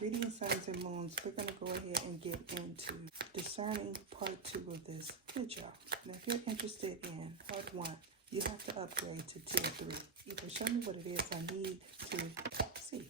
Reading signs and moons, we're going to go ahead and get into discerning part 2 of this. Good job. Now, if you're interested in part 1, you have to upgrade to tier 3. Either show me what it is I need to see.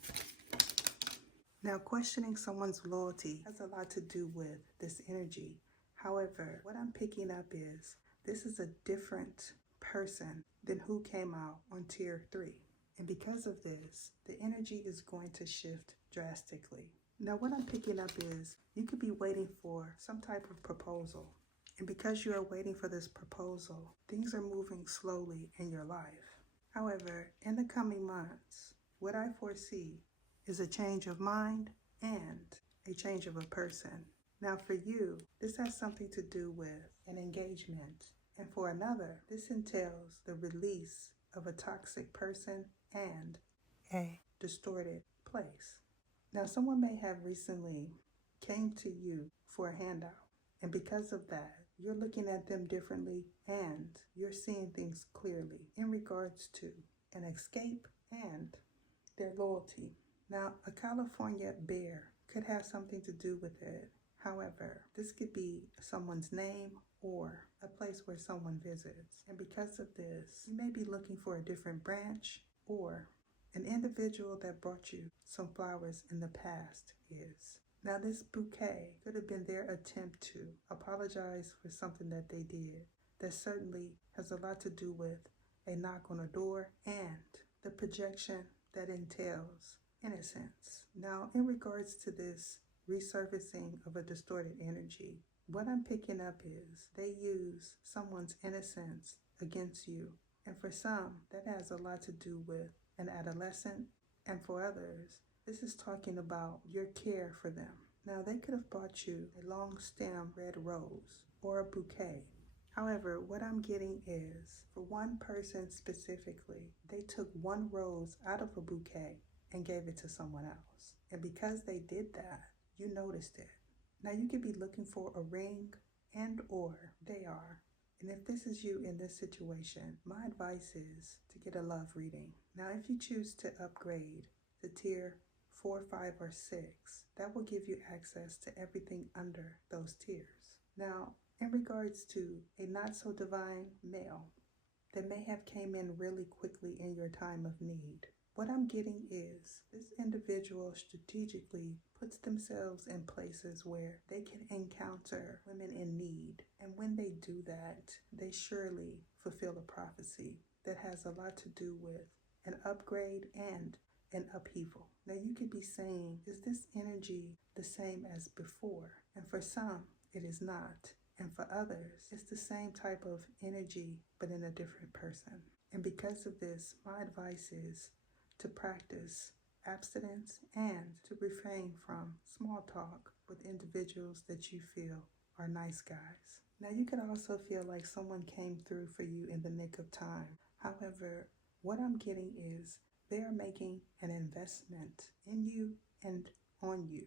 Now, questioning someone's loyalty has a lot to do with this energy. However, what I'm picking up is this is a different person than who came out on tier 3. And because of this, the energy is going to shift drastically. Now, what I'm picking up is you could be waiting for some type of proposal. And because you are waiting for this proposal, things are moving slowly in your life. However, in the coming months, what I foresee is a change of mind and a change of a person. Now, for you, this has something to do with an engagement. And for another, this entails the release of a toxic person and a distorted place. Now, someone may have recently came to you for a handout, and because of that, you're looking at them differently and you're seeing things clearly in regards to an escape and their loyalty. Now, a California bear could have something to do with it. However, this could be someone's name or a place where someone visits. And because of this, you may be looking for a different branch, or an individual that brought you some flowers in the past is. Now, this bouquet could have been their attempt to apologize for something that they did. That certainly has a lot to do with a knock on a door and the projection that entails innocence. Now, in regards to this resurfacing of a distorted energy, what I'm picking up is they use someone's innocence against you. And for some, that has a lot to do with an adolescent. And for others, this is talking about your care for them. Now, they could have bought you a long stem red rose or a bouquet. However, what I'm getting is, for one person specifically, they took one rose out of a bouquet and gave it to someone else. And because they did that, you noticed it. Now, you could be looking for a ring and or they are. And if this is you in this situation, my advice is to get a love reading. Now, if you choose to upgrade to tier 4, 5, or 6, that will give you access to everything under those tiers. Now, in regards to a not so divine male that may have came in really quickly in your time of need, what I'm getting is this individual strategically puts themselves in places where they can encounter women in need. And when they do that, they surely fulfill a prophecy that has a lot to do with an upgrade and an upheaval. Now, you could be saying, is this energy the same as before? And for some, it is not. And for others, it's the same type of energy, but in a different person. And because of this, my advice is to practice abstinence and to refrain from small talk with individuals that you feel are nice guys. Now, you could also feel like someone came through for you in the nick of time. However, what I'm getting is they are making an investment in you and on you.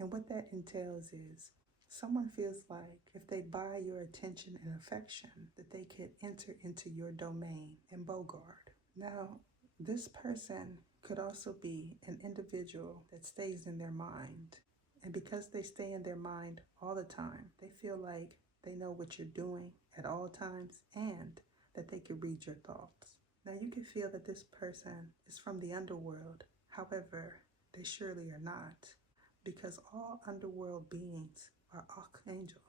And what that entails is someone feels like if they buy your attention and affection, that they could enter into your domain and bogart. Now, this person could also be an individual that stays in their mind. And because they stay in their mind all the time, they feel like they know what you're doing at all times and that they can read your thoughts. Now, you can feel that this person is from the underworld. However, they surely are not, because all underworld beings are archangels.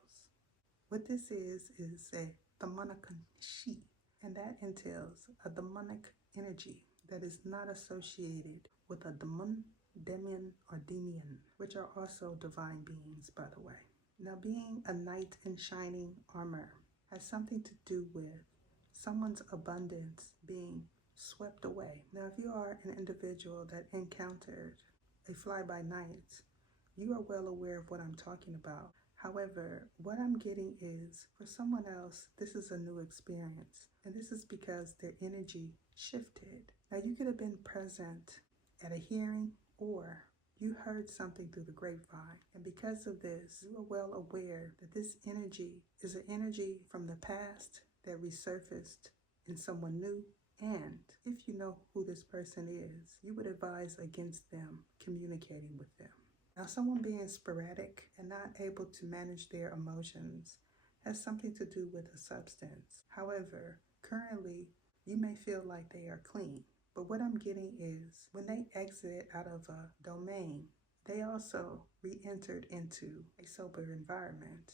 What this is a demonic she, and that entails a demonic energy that is not associated with a demon, demian, or demian, which are also divine beings, by the way. Now, being a knight in shining armor has something to do with someone's abundance being swept away. Now, if you are an individual that encountered a fly-by-night, you are well aware of what I'm talking about. However, what I'm getting is, for someone else, this is a new experience. And this is because their energy shifted. Now, you could have been present at a hearing, or you heard something through the grapevine. And because of this, you are well aware that this energy is an energy from the past that resurfaced in someone new. And if you know who this person is, you would advise against them communicating with them. Now, someone being sporadic and not able to manage their emotions has something to do with a substance. However, currently, you may feel like they are clean. But what I'm getting is when they exit out of a domain, they also re-entered into a sober environment.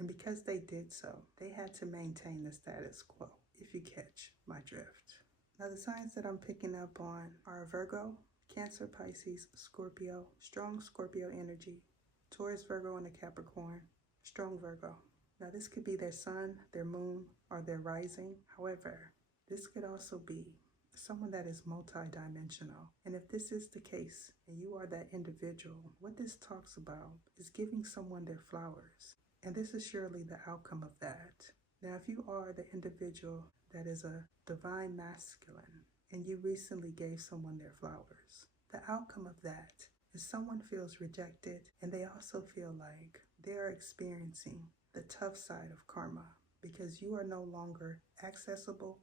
And because they did so, they had to maintain the status quo, if you catch my drift. Now, the signs that I'm picking up on are Virgo, Cancer, Pisces, Scorpio, strong Scorpio energy, Taurus, Virgo, and a Capricorn, strong Virgo. Now, this could be their sun, their moon, or their rising. However, this could also be someone that is multidimensional. And if this is the case, and you are that individual, what this talks about is giving someone their flowers. And this is surely the outcome of that. Now, if you are the individual that is a divine masculine, and you recently gave someone their flowers, the outcome of that is someone feels rejected, and they also feel like they are experiencing the tough side of karma because you are no longer accessible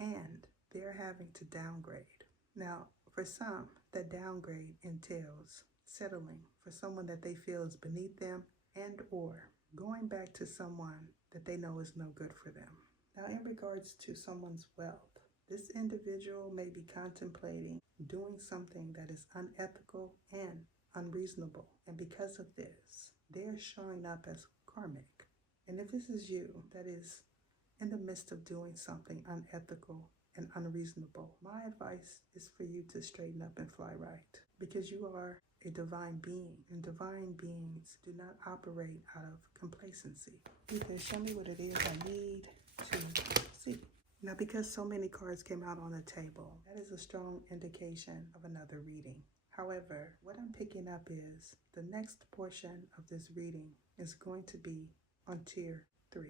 and they're having to downgrade. Now, for some, that downgrade entails settling for someone that they feel is beneath them and or going back to someone that they know is no good for them. Now, in regards to someone's wealth, this individual may be contemplating doing something that is unethical and unreasonable. And because of this, they're showing up as karmic. And if this is you that is in the midst of doing something unethical and unreasonable, my advice is for you to straighten up and fly right, because you are a divine being, and divine beings do not operate out of complacency. Either show me what it is I need to see. Now, because so many cards came out on the table, that is a strong indication of another reading. However, what I'm picking up is the next portion of this reading is going to be on tier 3.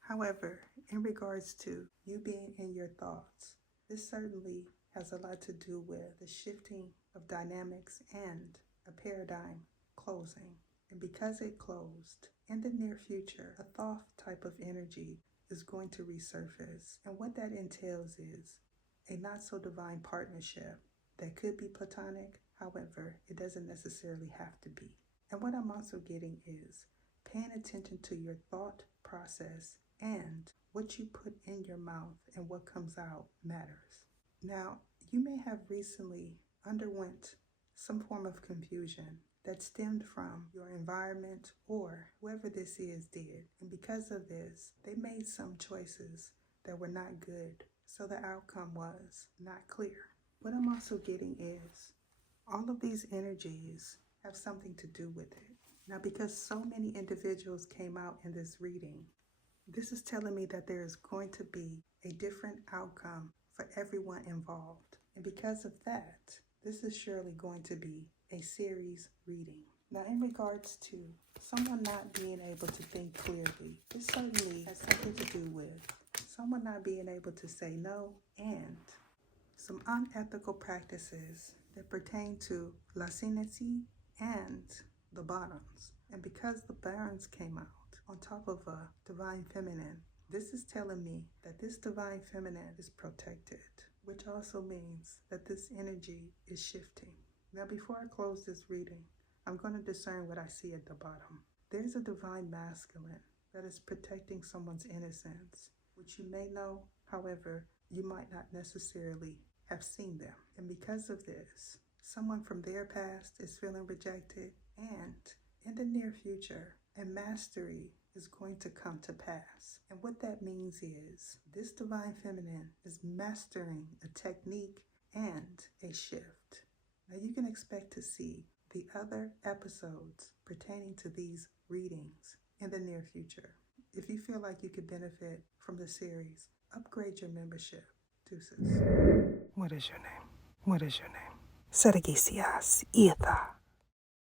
However, in regards to you being in your thoughts, this certainly has a lot to do with the shifting of dynamics and a paradigm closing. And because it closed, in the near future, a Thoth type of energy is going to resurface. And what that entails is a not so divine partnership that could be platonic. However, it doesn't necessarily have to be. And what I'm also getting is paying attention to your thought process and what you put in your mouth and what comes out matters. Now, you may have recently underwent some form of confusion that stemmed from your environment or whoever this is did. And because of this, they made some choices that were not good. So the outcome was not clear. What I'm also getting is all of these energies have something to do with it. Now, because so many individuals came out in this reading, this is telling me that there is going to be a different outcome for everyone involved. And because of that, this is surely going to be a series reading. Now, in regards to someone not being able to think clearly, this certainly has something to do with someone not being able to say no and some unethical practices that pertain to Lasinity and the bottoms. And because the Barons came out on top of a divine feminine, this is telling me that this divine feminine is protected, which also means that this energy is shifting. Now, before I close this reading, I'm going to discern what I see at the bottom. There's a divine masculine that is protecting someone's innocence, which you may know, however, you might not necessarily have seen them. And because of this, someone from their past is feeling rejected, and in the near future, a mastery is going to come to pass. And what that means is this divine feminine is mastering a technique and a shift. Now, you can expect to see the other episodes pertaining to these readings in the near future. If you feel like you could benefit from the series, upgrade your membership. Deuces. What is your name? What is your name? Sergisias Etha.